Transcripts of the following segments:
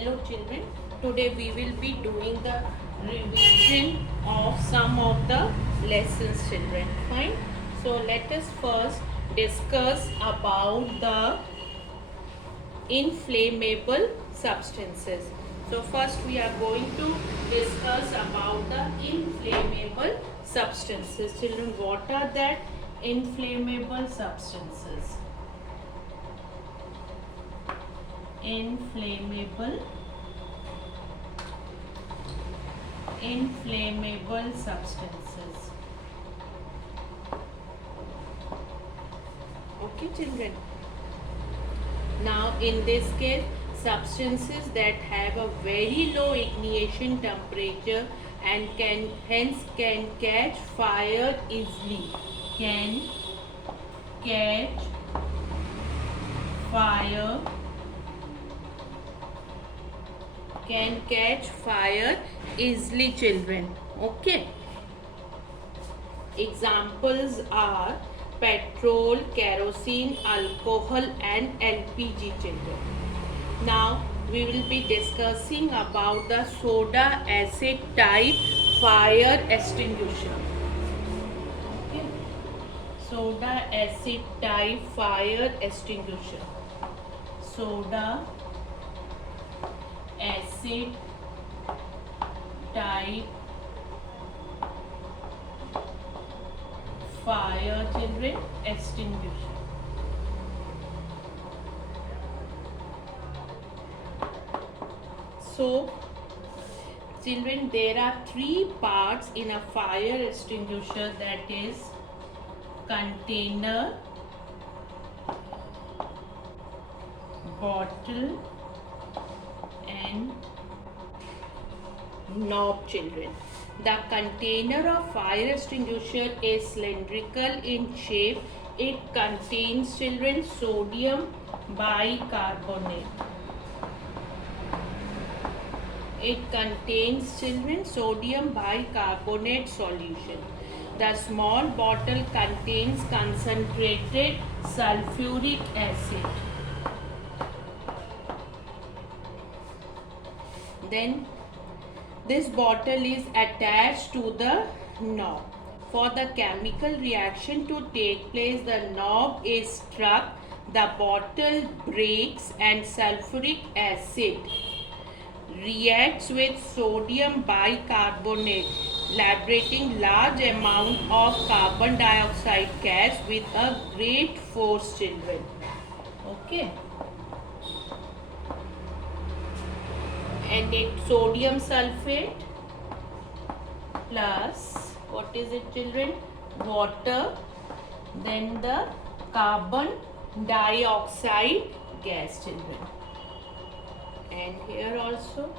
Hello children, today we will be doing the revision of some of the lessons children. Fine. So let us first discuss about the inflammable substances. So first we are going to discuss about the inflammable substances. Children, what are that inflammable substances? Inflammable substances. Okay children, now in this case substances that have a very low ignition temperature and can catch fire easily, can catch fire can catch fire easily children. Okay, examples are petrol, kerosene, alcohol and LPG children. Now we will be discussing about the soda acid type fire extinguisher. Okay. Soda acid type fire extinguisher. Soda acid type fire children extinguisher. So children, there are three parts in a fire extinguisher, that is container, bottle and knob children. The container of fire extinguisher is cylindrical in shape. It contains children sodium bicarbonate. It contains children sodium bicarbonate solution. The small bottle contains concentrated sulfuric acid. Then this bottle is attached to the knob. For the chemical reaction to take place, the knob is struck, the bottle breaks and sulfuric acid reacts with sodium bicarbonate, liberating large amount of carbon dioxide gas with a great force children. Okay. And it sodium sulfate plus, what is it children, water, then the carbon dioxide gas children, and here also.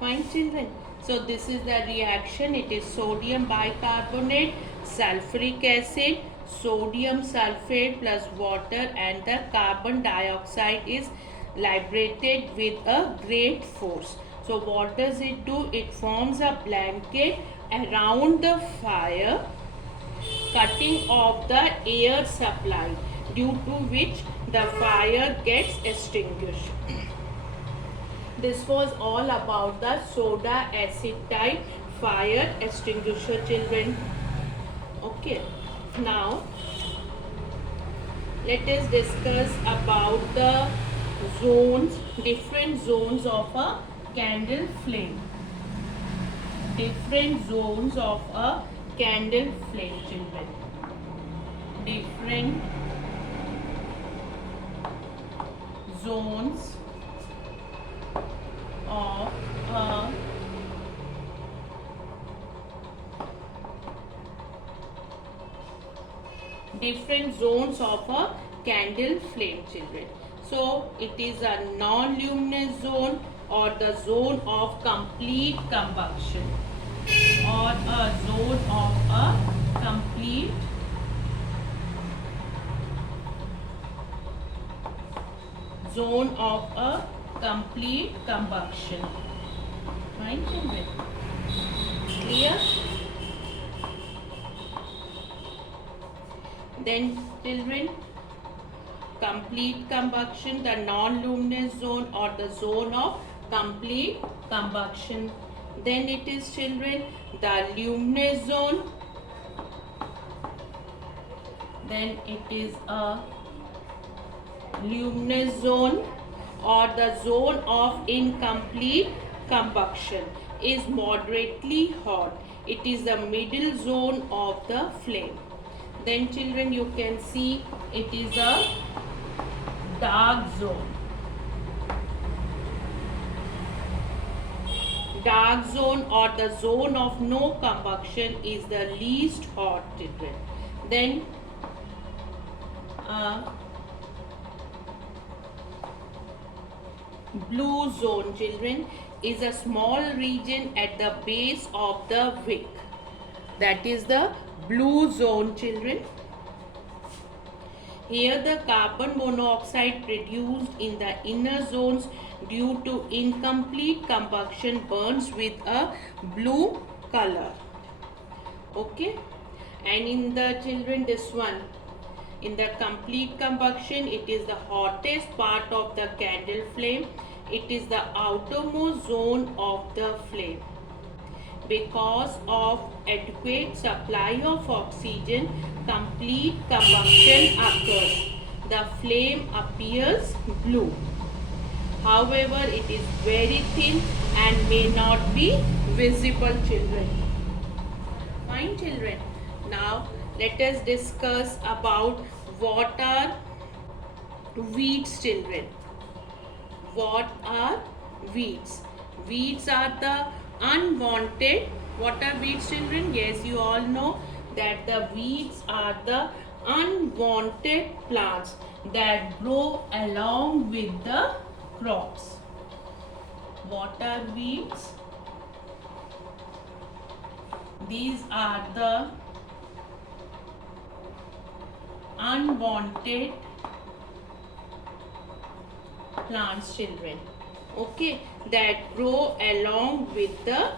Fine children, so this is the reaction. It is sodium bicarbonate, sulfuric acid, sodium sulfate plus water, and the carbon dioxide is liberated with a great force. So what does it do? It forms a blanket around the fire, cutting off the air supply, due to which the fire gets extinguished. This was all about the soda acid type fire extinguisher children. Okay, now let us discuss about the zones, different zones of a candle flame. Different zones of a candle flame children. Different zones of a candle flame children. So it is a non-luminous zone, or the zone of complete combustion, or a zone of a complete combustion. Fine children, clear? Then children, complete combustion, the non-luminous zone, or the zone of complete combustion. Then it is, children, the luminous zone. Then it is a luminous zone, or the zone of incomplete combustion is moderately hot. It is the middle zone of the flame. Then children, you can see it is a dark zone. Dark zone, or the zone of no combustion, is the least hot, children. Then blue zone, children, is a small region at the base of the wick. That is the blue zone, children. Here the carbon monoxide produced in the inner zones due to incomplete combustion burns with a blue color. Okay, and in the, children, this one, in the complete combustion, it is the hottest part of the candle flame. It is the outermost zone of the flame. Because of adequate supply of oxygen, complete combustion occurs. The flame appears blue. However, it is very thin and may not be visible, children. Fine, children. Now, let us discuss about what are weeds, children. What are weeds? Weeds are the unwanted. What are weeds, children? Yes, you all know that the weeds are the unwanted plants that grow along with the crops. What are weeds? These are the unwanted plants, children. Okay, that grow along with the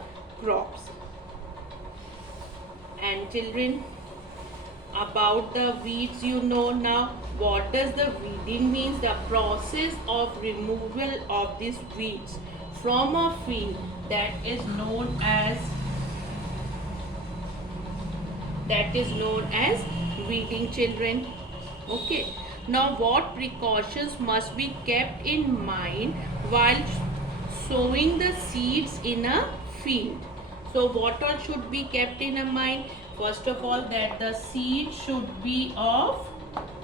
crops. And children, about the weeds, you know now. What does the weeding means? The process of removal of these weeds from a field, that is known as weeding, children. Okay, now what precautions must be kept in mind while sowing the seeds in a field? So what all should be kept in mind? First of all, that the seed should be of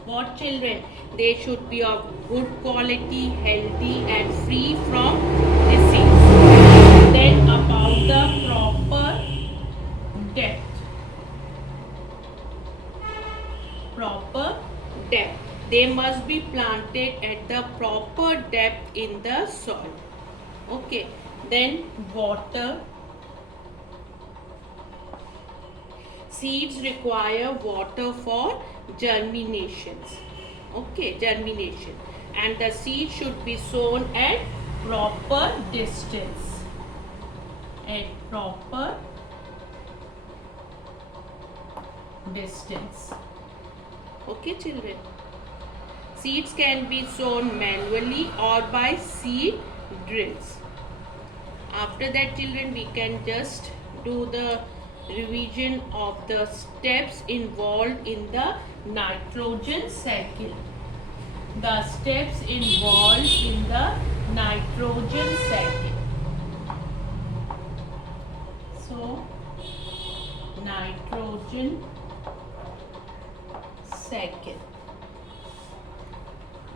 what, children? They should be of good quality, healthy and free from disease. Then about the proper depth. They must be planted at the proper depth in the soil. Okay. Then water. Seeds require water for germinations. Okay, germination. And the seed should be sown at proper distance. At proper distance. Okay, children. Seeds can be sown manually or by seed drills. After that, children, we can just do the revision of the steps involved in the nitrogen cycle. The steps involved in the nitrogen cycle. So, nitrogen cycle.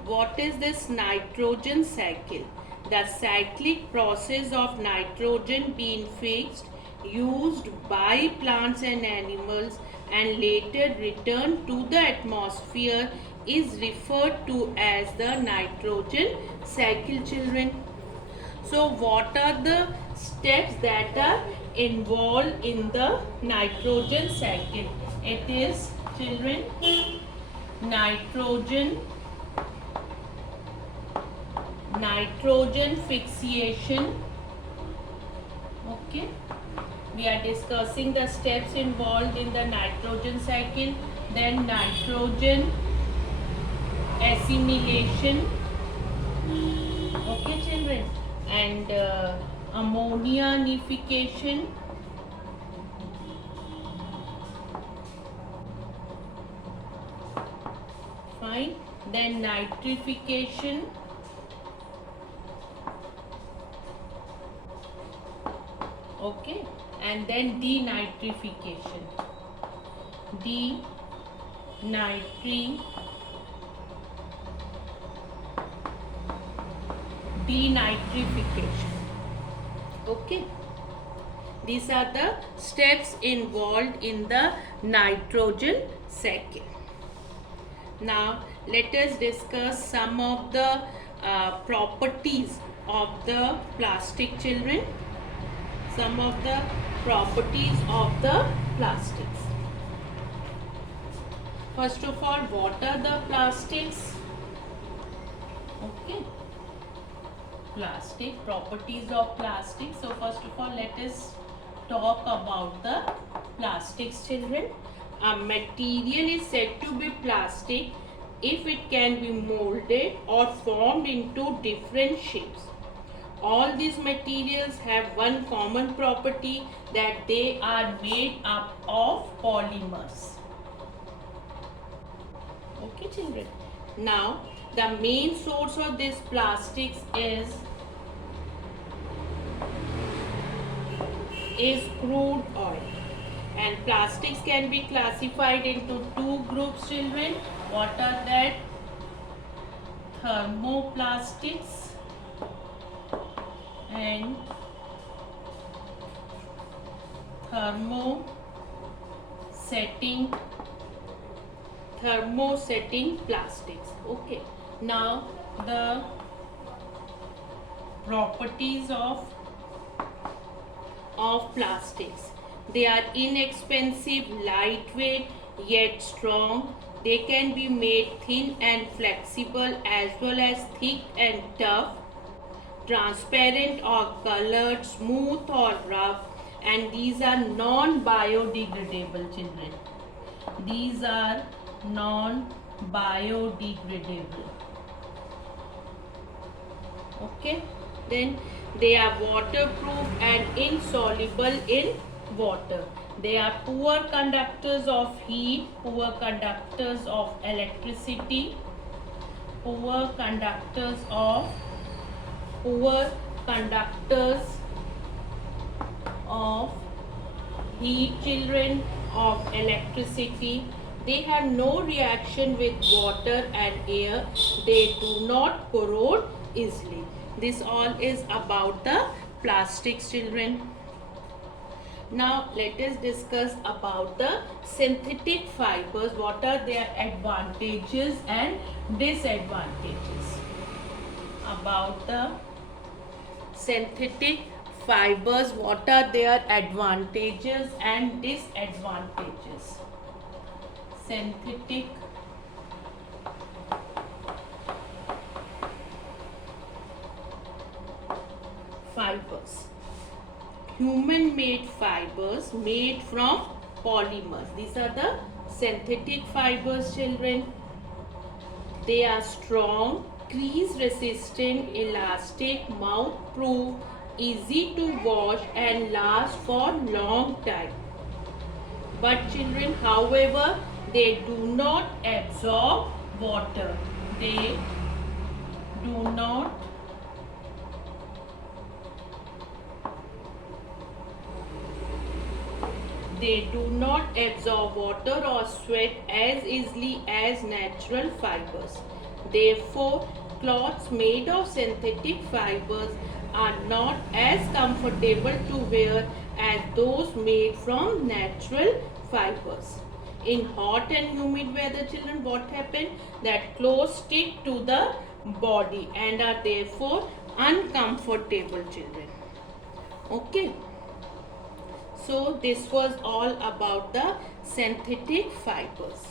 What is this nitrogen cycle? The cyclic process of nitrogen being fixed, used by plants and animals and later returned to the atmosphere is referred to as the nitrogen cycle, children. So what are the steps that are involved in the nitrogen cycle? It is, children, nitrogen fixation. Okay, we are discussing the steps involved in the nitrogen cycle. Then nitrogen assimilation, okay children, and ammonianification, fine, then nitrification, okay, and then denitrification, denitrification, okay. These are the steps involved in the nitrogen cycle. Now let us discuss some of the properties of the plastic, children. Some of the properties of the plastics. First of all, what are the plastics? Okay, plastic, properties of plastic. So first of all, let us talk about the plastics, children. A material is said to be plastic if it can be molded or formed into different shapes. All these materials have one common property, that they are made up of polymers. Okay children. Now the main source of this plastics is crude oil. And plastics can be classified into two groups, children. What are that? Thermoplastics and thermosetting plastics. Okay. Now the properties of plastics. They are inexpensive, lightweight, yet strong. They can be made thin and flexible, as well as thick and tough, transparent or colored, smooth or rough, and these are non-biodegradable, children. These are non-biodegradable. Okay. Then they are waterproof and insoluble in water. They are poor conductors of heat, poor conductors of electricity, poor conductors of heat, children, of electricity. They have no reaction with water and air. They do not corrode easily. This all is about the plastics, children. Now let us discuss about the synthetic fibers. What are their advantages and disadvantages? About the synthetic fibers, what are their advantages and disadvantages? Synthetic fibers. Human-made fibers made from polymers. These are the synthetic fibers, children. They are strong, crease-resistant, elastic, mouth-proof, easy to wash and last for long time. But children, however, they do not absorb water. They do not absorb water or sweat as easily as natural fibers. Therefore, cloths made of synthetic fibers are not as comfortable to wear as those made from natural fibers. In hot and humid weather, children, what happens? That clothes stick to the body and are therefore uncomfortable, children. Okay. So this was all about the synthetic fibers.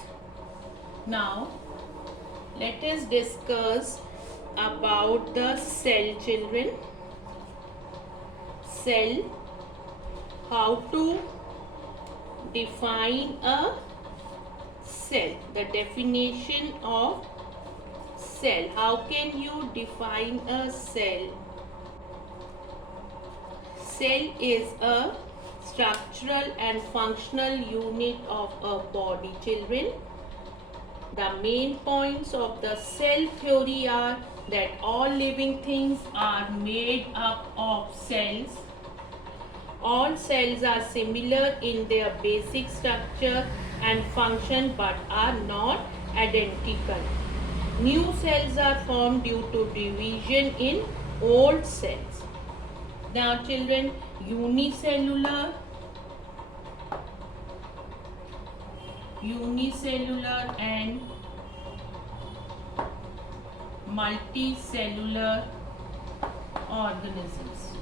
Now let us discuss about the cell, children. Cell. How to define a cell. The definition of Cell. How can you define a cell? Cell is a structural and functional unit of a body, children. The main points of the cell theory are that all living things are made up of cells. All cells are similar in their basic structure and function but are not identical. New cells are formed due to division in old cells. Now children, unicellular and multicellular organisms.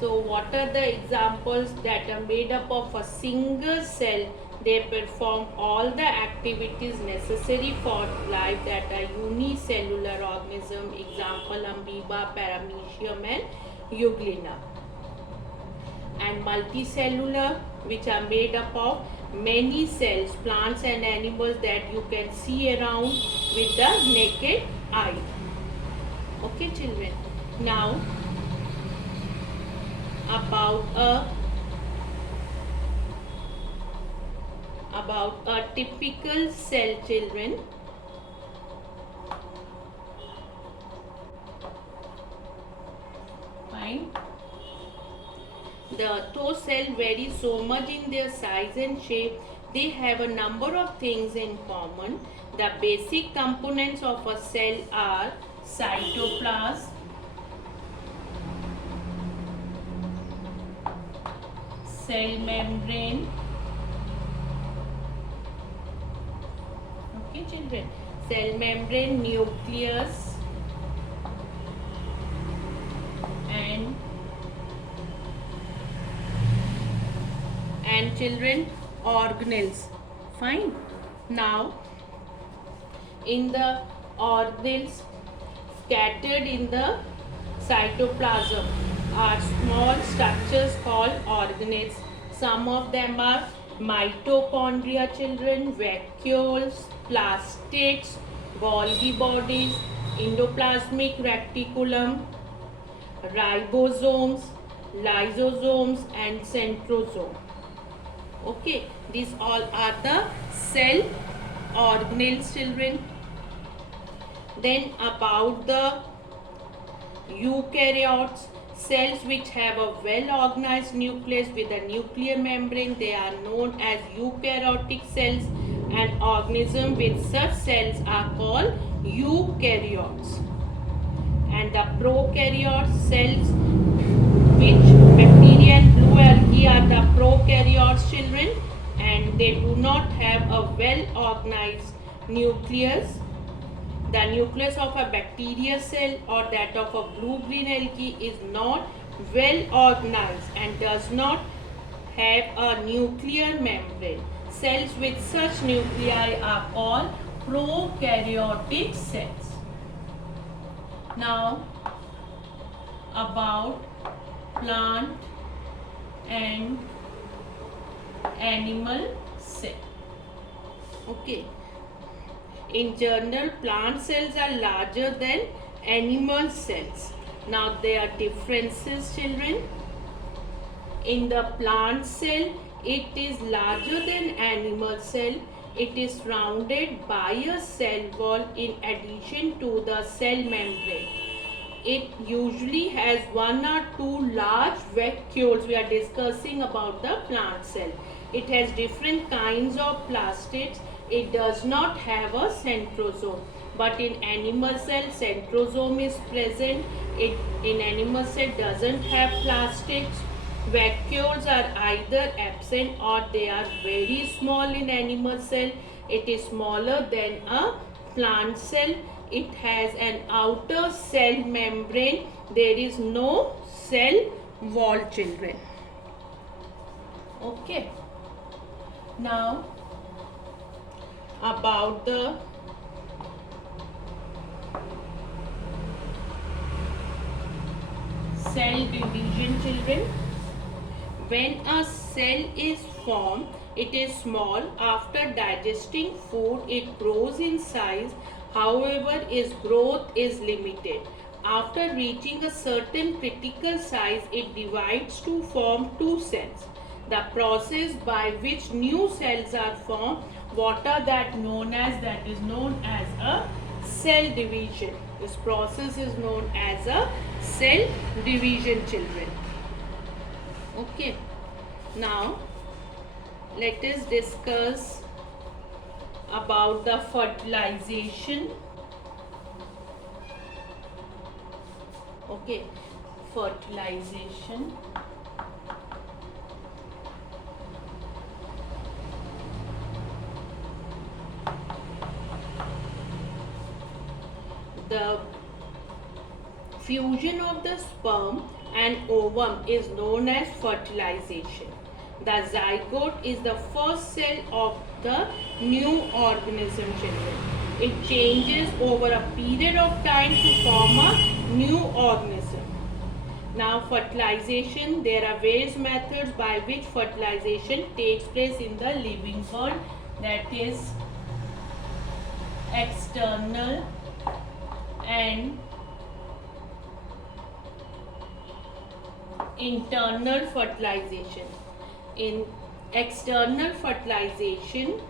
So what are the examples that are made up of a single cell? They perform all the activities necessary for life, that are unicellular organism. Example, amoeba, paramecium and euglena. And multicellular, which are made up of many cells, plants and animals that you can see around with the naked eye. Okay children. Now about a typical cell, children. Fine. Those cells vary so much in their size and shape. They have a number of things in common. The basic components of a cell are cytoplasm, cell membrane. Okay children, cell membrane, nucleus and children, organelles. Fine. Now in the organelles scattered in the cytoplasm are small structures called organelles. Some of them are mitochondria, children, vacuoles, plastids, Golgi bodies, endoplasmic reticulum, ribosomes, lysosomes and centrosome. Okay, these all are the cell organelles, children. Then about the eukaryotes, cells which have a well organized nucleus with a nuclear membrane, they are known as eukaryotic cells, and organisms with such cells are called eukaryotes. And the prokaryote cells, which bacteria and blue algae are the prokaryotes, children, and they do not have a well organized nucleus. The nucleus of a bacteria cell or that of a blue-green algae is not well organized and does not have a nuclear membrane. Cells with such nuclei are called prokaryotic cells. Now about plant and animal cell. Okay. In general, plant cells are larger than animal cells. Now there are differences, children. In the plant cell, it is larger than animal cell. It is surrounded by a cell wall in addition to the cell membrane. It usually has one or two large vacuoles. We are discussing about the plant cell. It has different kinds of plastids. It does not have a centrosome. But in animal cell, centrosome is present. In animal cell doesn't have plastids. Vacuoles are either absent or they are very small in animal cell. It is smaller than a plant cell. It has an outer cell membrane. There is no cell wall, children. Okay. Now about the cell division, children. When a cell is formed, It is small. After digesting food, it grows in size. However, its growth is limited. After reaching a certain critical size, it divides to form two cells. The process by which new cells are formed, what are that is known as a cell division. This process is known as a cell division, children. Okay. Now let us discuss about the fertilization. Okay, fertilization. The fusion of the sperm and ovum is known as fertilization. The zygote is the first cell of the new organism, children. It changes over a period of time to form a new organism. Now, fertilization, there are various methods by which fertilization takes place in the living world. That is external and internal fertilization. In external fertilization,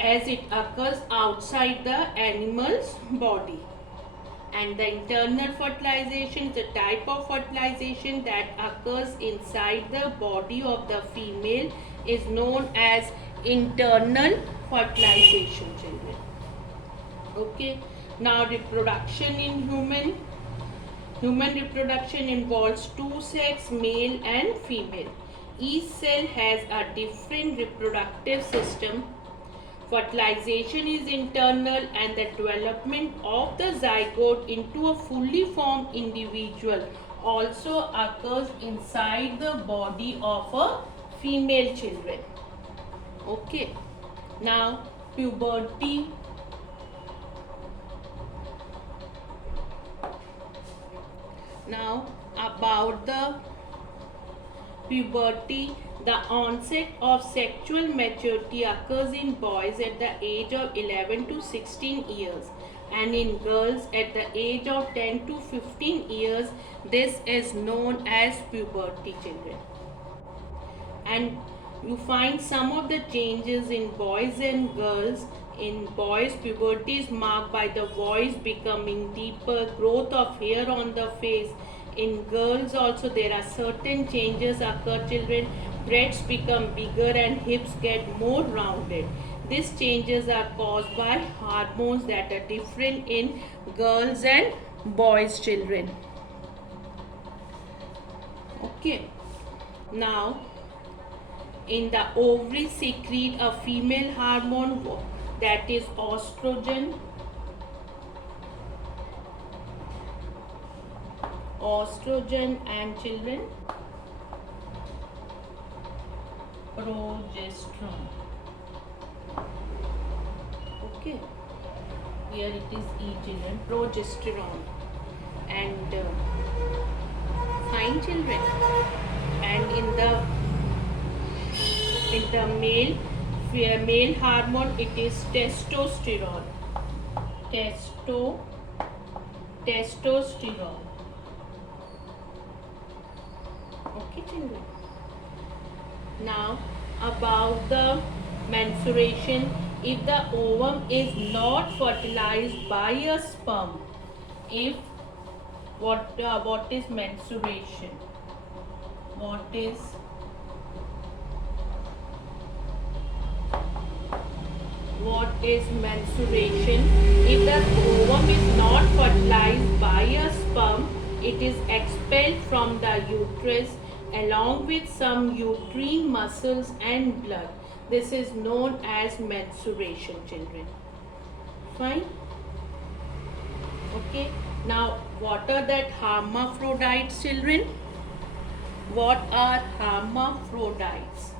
as it occurs outside the animal's body, and the internal fertilization is a type of fertilization that occurs inside the body of the female, is known as internal fertilization, children. Okay. Now, reproduction in human. Human reproduction involves two sexes, male and female. Each cell has a different reproductive system. Fertilization is internal, and the development of the zygote into a fully formed individual also occurs inside the body of a female, children. Okay. Now, puberty. Now, about the puberty, the onset of sexual maturity occurs in boys at the age of 11 to 16 years and in girls at the age of 10 to 15 years. This is known as puberty, children. And you find some of the changes in boys and girls. In boys, puberty is marked by the voice becoming deeper, growth of hair on the face. In girls also there are certain changes occur, children. Breasts become bigger and hips get more rounded. These changes are caused by hormones that are different in girls and boys, children. Okay. Now, in the ovary secrete a female hormone, that is estrogen. Estrogen and, children, progesterone. Okay, here it is E, children, progesterone. And fine, children. And in the male hormone, it is testosterone. Testosterone. Okay, children. Now, about the menstruation, if the ovum is not fertilized by a sperm, what is menstruation? What is menstruation? If the ovum is not fertilized by a sperm, it is expelled from the uterus along with some uterine muscles and blood. This is known as menstruation, children. Fine. Okay. Now, what are that hermaphrodites, children? What are hermaphrodites?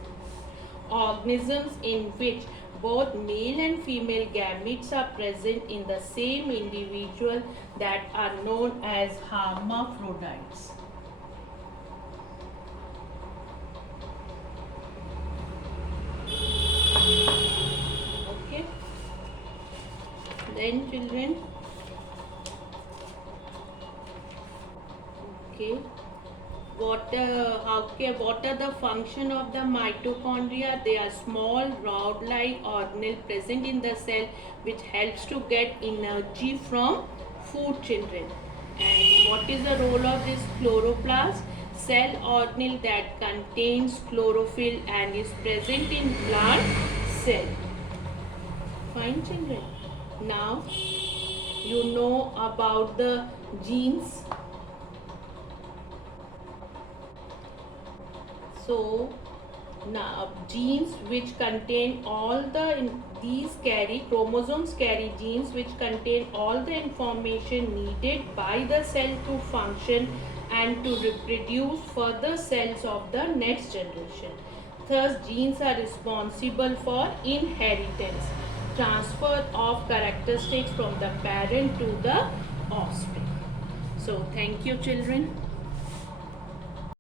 Organisms in which both male and female gametes are present in the same individual, that are known as hermaphrodites. then children, okay, what are the function of the mitochondria? They are small rod-like organelle present in the cell which helps to get energy from food, children. And what is the role of this chloroplast? Cell organelle that contains chlorophyll and is present in plant cell. Fine, children. Now you know about the genes. So now genes which contain all chromosomes carry genes which contain all the information needed by the cell to function and to reproduce further cells of the next generation. Thus genes are responsible for inheritance, transfer of characteristics from the parent to the offspring. So thank you, children.